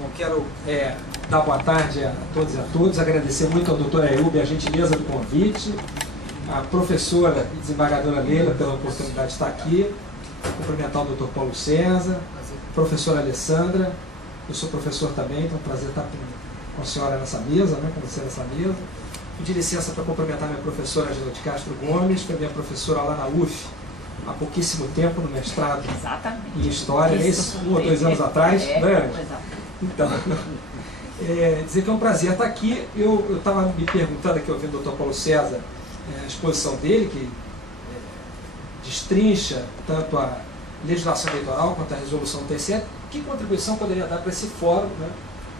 Bom, quero dar boa tarde a todos e a todos, agradecer muito ao doutor Ayub a gentileza do convite, a professora e desembargadora Leila pela oportunidade de estar aqui, cumprimentar o doutor Paulo César, a professora Alessandra, eu sou professor também, então é um prazer estar com a senhora nessa mesa, com você nessa mesa. Pedir licença para cumprimentar minha professora Angela de Castro Gomes, que é minha professora lá na UF, há pouquíssimo tempo, no mestrado em História, isso, 1 ou 2 anos atrás, né? Então, dizer que é um prazer estar aqui. Eu estava me perguntando aqui, ouvindo o Dr. Paulo César, a exposição dele, que destrincha tanto a legislação eleitoral quanto a resolução do TSE, que contribuição poderia dar para esse fórum, né?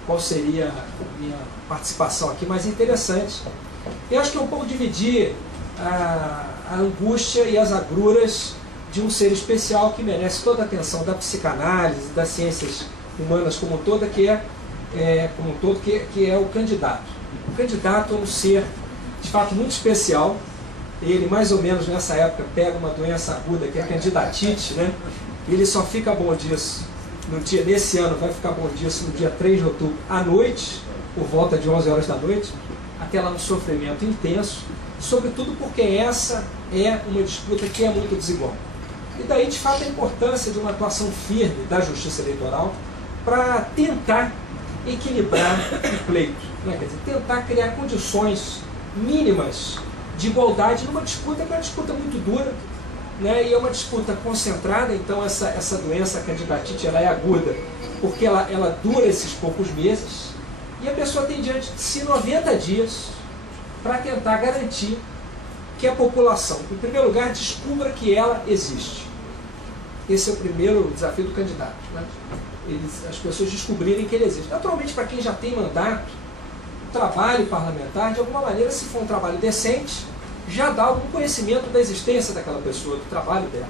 Qual seria a minha participação aqui mais interessante. Eu acho que é um pouco dividir a angústia e as agruras de um ser especial que merece toda a atenção da psicanálise, das ciências humanas como um todo, que é o candidato. O candidato é um ser, de fato, muito especial. Ele, mais ou menos nessa época, pega uma doença aguda, que é a candidatite, né? Ele só fica bom disso nesse ano, vai ficar bom disso no dia 3 de outubro, à noite, por volta de 11 horas da noite, até lá no sofrimento intenso, sobretudo porque essa é uma disputa que é muito desigual. E daí, de fato, a importância de uma atuação firme da justiça eleitoral para tentar equilibrar o pleito, né? Quer dizer, tentar criar condições mínimas de igualdade numa disputa que é uma disputa muito dura, né? E é uma disputa concentrada. Então essa doença, a candidatite, ela é aguda porque ela dura esses poucos meses e a pessoa tem diante de si 90 dias para tentar garantir que a população, em primeiro lugar, descubra que ela existe. Esse é o primeiro desafio do candidato, né? As pessoas descobrirem que ele existe. Naturalmente, para quem já tem mandato, o trabalho parlamentar, de alguma maneira, se for um trabalho decente, já dá algum conhecimento da existência daquela pessoa, do trabalho dela.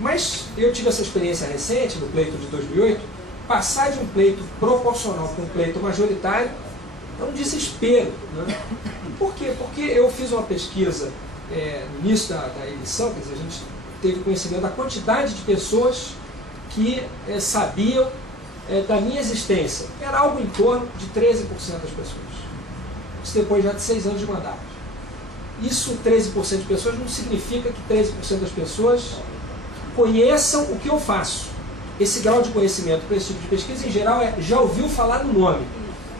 Mas eu tive essa experiência recente, no pleito de 2008, passar de um pleito proporcional para um pleito majoritário é um desespero, né? Por quê? Porque eu fiz uma pesquisa no início da eleição, quer dizer, a gente teve conhecimento da quantidade de pessoas que sabiam da minha existência. Era algo em torno de 13% das pessoas. Isso depois já de 6 anos de mandato. Isso, 13% de pessoas, não significa que 13% das pessoas conheçam o que eu faço. Esse grau de conhecimento para esse tipo de pesquisa, em geral, já ouviu falar no nome.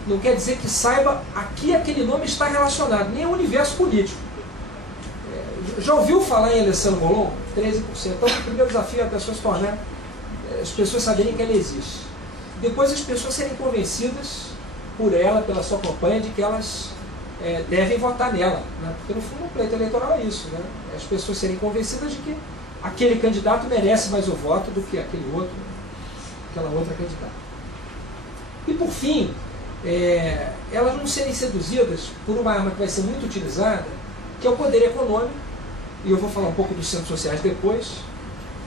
Não quer dizer que saiba a que aquele nome está relacionado, nem ao universo político. Já ouviu falar em Alessandro Molon? 13%. Então, o primeiro desafio é a pessoa se tornar, as pessoas saberem que ela existe. Depois, as pessoas serem convencidas por ela, pela sua campanha, de que elas devem votar nela, né? Porque no fundo o pleito eleitoral é isso, né? As pessoas serem convencidas de que aquele candidato merece mais o voto do que aquela outra candidata. E por fim, elas não serem seduzidas por uma arma que vai ser muito utilizada, que é o poder econômico, e eu vou falar um pouco dos centros sociais depois,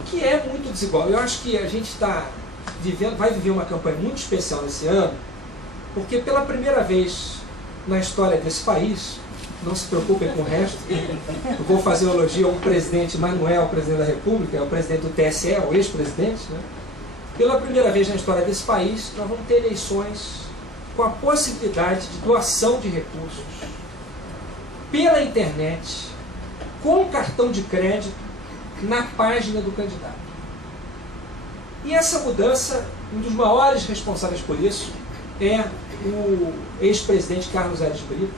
que é muito desigual. Eu acho que a gente vai viver uma campanha muito especial nesse ano, porque pela primeira vez na história desse país, não se preocupem com o resto, eu vou fazer um elogio ao presidente, mas não é o presidente da República, é o presidente do TSE, o ex-presidente, né? Pela primeira vez na história desse país, nós vamos ter eleições com a possibilidade de doação de recursos pela internet, com cartão de crédito, na página do candidato. E essa mudança, um dos maiores responsáveis por isso, é o ex-presidente Carlos Aires Brito,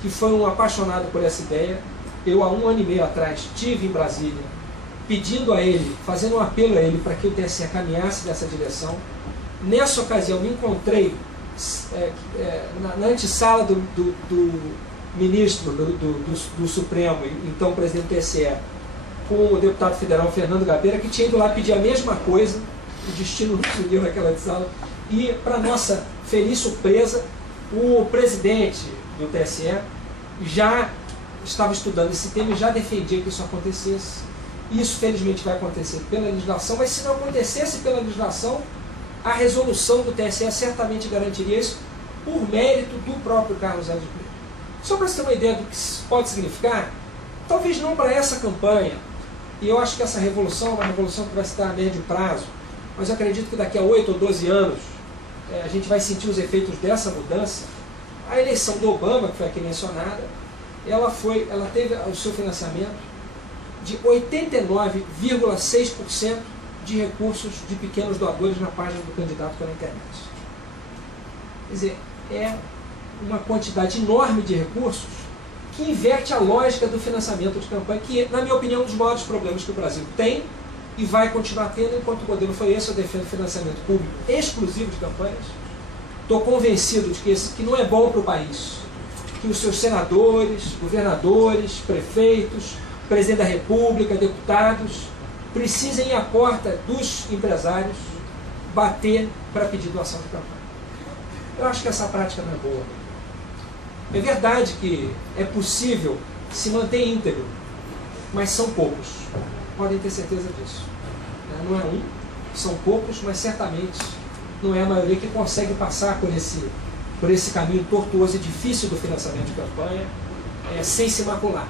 que foi um apaixonado por essa ideia. Eu, há 1 ano e meio atrás, estive em Brasília, pedindo a ele, fazendo um apelo a ele para que o TSE caminhasse nessa direção. Nessa ocasião, me encontrei na antessala do ministro do Supremo, então presidente do TSE, com o deputado federal Fernando Gabeira, que tinha ido lá pedir a mesma coisa. O destino nos uniu naquela sala. E, para nossa feliz surpresa, o presidente do TSE já estava estudando esse tema e já defendia que isso acontecesse. Isso, felizmente, vai acontecer pela legislação, mas se não acontecesse pela legislação, a resolução do TSE certamente garantiria isso por mérito do próprio Carlos Aires Brito. Só para você ter uma ideia do que isso pode significar, talvez não para essa campanha, e eu acho que essa revolução é uma revolução que vai se dar a médio prazo, mas eu acredito que daqui a 8 ou 12 anos a gente vai sentir os efeitos dessa mudança. A eleição do Obama, que foi aqui mencionada, ela teve o seu financiamento de 89,6% de recursos de pequenos doadores na página do candidato pela internet. Quer dizer, é uma quantidade enorme de recursos que inverte a lógica do financiamento de campanha, que, na minha opinião, é um dos maiores problemas que o Brasil tem e vai continuar tendo. Enquanto o modelo foi esse, eu defendo financiamento público exclusivo de campanhas. Estou convencido de que não é bom para o país que os seus senadores, governadores, prefeitos, presidente da República, deputados, precisem ir à porta dos empresários bater para pedir doação de campanha. Eu acho que essa prática não é boa. É verdade que é possível se manter íntegro, mas são poucos. Podem ter certeza disso. Não é um, são poucos, mas certamente não é a maioria que consegue passar por esse caminho tortuoso e difícil do financiamento de campanha, sem se macular,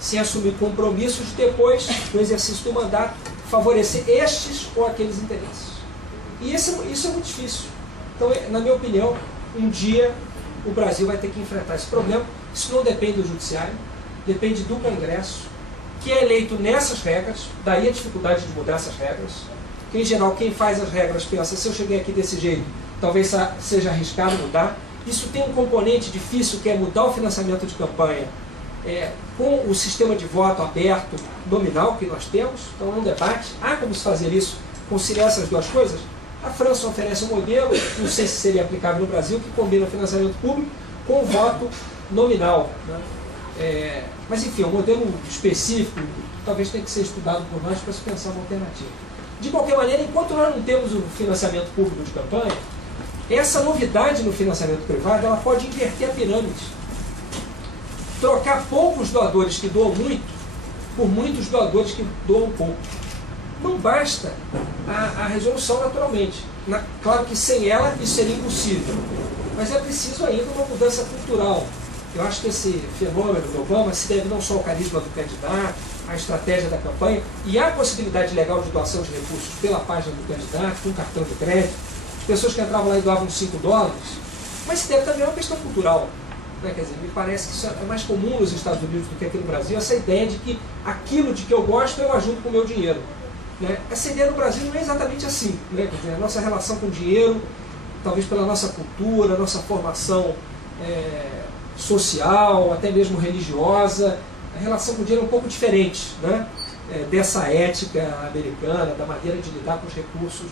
sem assumir compromissos de depois, no exercício do mandato, favorecer estes ou aqueles interesses. E isso é muito difícil. Então, na minha opinião, um dia o Brasil vai ter que enfrentar esse problema. Isso não depende do Judiciário, depende do Congresso, que é eleito nessas regras, daí a dificuldade de mudar essas regras, que em geral quem faz as regras pensa, se eu cheguei aqui desse jeito, talvez seja arriscado mudar. Isso tem um componente difícil, que é mudar o financiamento de campanha com o sistema de voto aberto, nominal, que nós temos. Então é um debate. Há como se fazer isso, conciliar essas duas coisas? A França oferece um modelo, não sei se seria aplicável no Brasil, que combina o financiamento público com o voto nominal, né? Mas enfim, um modelo específico talvez tenha que ser estudado por nós para se pensar uma alternativa. De qualquer maneira, enquanto nós não temos o financiamento público de campanha, essa novidade no financiamento privado ela pode inverter a pirâmide. Trocar poucos doadores que doam muito por muitos doadores que doam pouco. Não basta a resolução naturalmente. Claro que sem ela isso seria impossível. Mas é preciso ainda uma mudança cultural. Eu acho que esse fenômeno do Obama se deve não só ao carisma do candidato, à estratégia da campanha e à possibilidade legal de doação de recursos pela página do candidato, com cartão de crédito, pessoas que entravam lá e doavam $5, mas se deve também a uma questão cultural. Né? Quer dizer, me parece que isso é mais comum nos Estados Unidos do que aqui no Brasil, essa ideia de que aquilo de que eu gosto eu ajudo com o meu dinheiro. Né? Essa ideia no Brasil não é exatamente assim. Né? Quer dizer, a nossa relação com o dinheiro, talvez pela nossa cultura, nossa formação social, até mesmo religiosa, a relação com o dinheiro é um pouco diferente, né? Dessa ética americana, da maneira de lidar com os recursos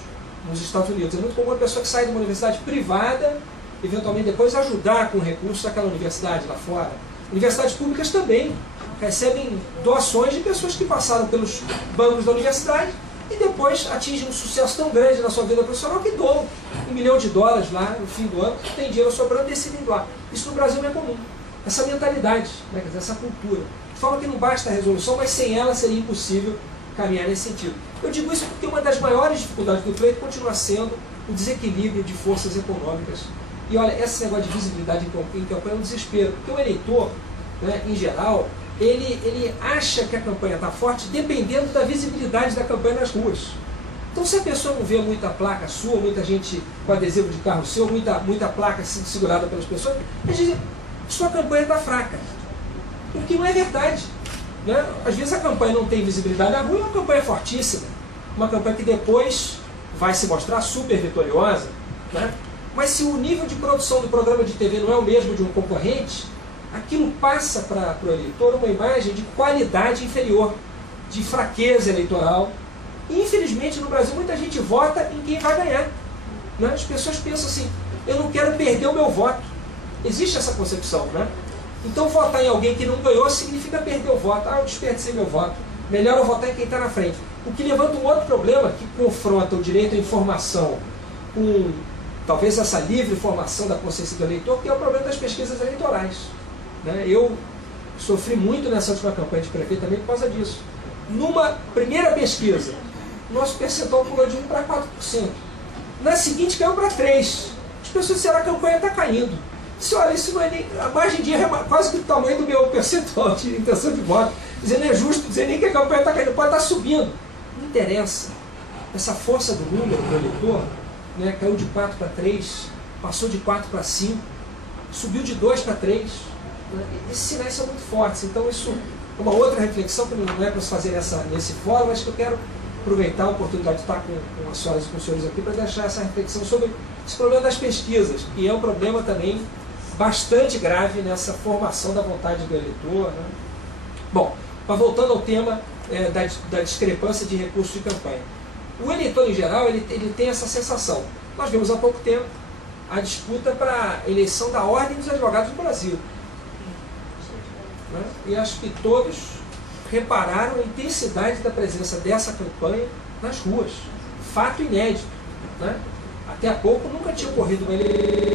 nos Estados Unidos. É muito comum a pessoa que sai de uma universidade privada, eventualmente depois ajudar com recursos daquela universidade lá fora. Universidades públicas também recebem doações de pessoas que passaram pelos bancos da universidade e depois atingem um sucesso tão grande na sua vida profissional que doam $1 milhão lá no fim do ano, tem dinheiro sobrando e decidem doar. Isso no Brasil não é comum. Essa mentalidade, né, quer dizer, essa cultura. Fala que não basta a resolução, mas sem ela seria impossível caminhar nesse sentido. Eu digo isso porque uma das maiores dificuldades do pleito continua sendo o desequilíbrio de forças econômicas. E olha, esse negócio de visibilidade em campanha é um desespero, porque o eleitor, né, em geral, ele acha que a campanha está forte dependendo da visibilidade da campanha nas ruas. Então, se a pessoa não vê muita placa sua, muita gente com adesivo de carro seu, muita placa sendo segurada pelas pessoas, eles dizem, sua campanha está fraca. O que não é verdade. Né? Às vezes a campanha não tem visibilidade na rua, é uma campanha fortíssima. Uma campanha que depois vai se mostrar super vitoriosa. Né? Mas se o nível de produção do programa de TV não é o mesmo de um concorrente, aquilo passa para o eleitor uma imagem de qualidade inferior, de fraqueza eleitoral. E infelizmente no Brasil muita gente vota em quem vai ganhar. Né? As pessoas pensam assim, eu não quero perder o meu voto. Existe essa concepção, né? Então votar em alguém que não ganhou significa perder o voto. Ah, eu desperdicei meu voto. Melhor eu votar em quem está na frente. O que levanta um outro problema que confronta o direito à informação com talvez essa livre formação da consciência do eleitor, que é o problema das pesquisas eleitorais. Né? Eu sofri muito nessa última campanha de prefeito também por causa disso. Numa primeira pesquisa, nosso percentual pulou de 1% para 4%. Na seguinte caiu para 3%. As pessoas disseram, a campanha está caindo. Se olha, isso não é nem, a margem de erro é quase que o tamanho do meu percentual de intenção de voto. Dizer, não é justo dizer nem que a campanha está caindo, pode estar subindo. Não interessa. Essa força do número do eleitor né, caiu de 4 para 3, passou de 4 para 5, subiu de 2 para 3. Né? Esses sinais são muito fortes. Então isso é uma outra reflexão que não é para se fazer nesse fórum, mas que eu quero aproveitar a oportunidade de estar com as senhoras e com os senhores aqui para deixar essa reflexão sobre esse problema das pesquisas, que é um problema também bastante grave nessa formação da vontade do eleitor. Né? Bom, mas voltando ao tema da discrepância de recursos de campanha. O eleitor, em geral, ele tem essa sensação. Nós vimos há pouco tempo a disputa para a eleição da Ordem dos Advogados do Brasil. Né? E acho que todos repararam a intensidade da presença dessa campanha nas ruas. Fato inédito. Né? Até há pouco nunca tinha ocorrido uma eleição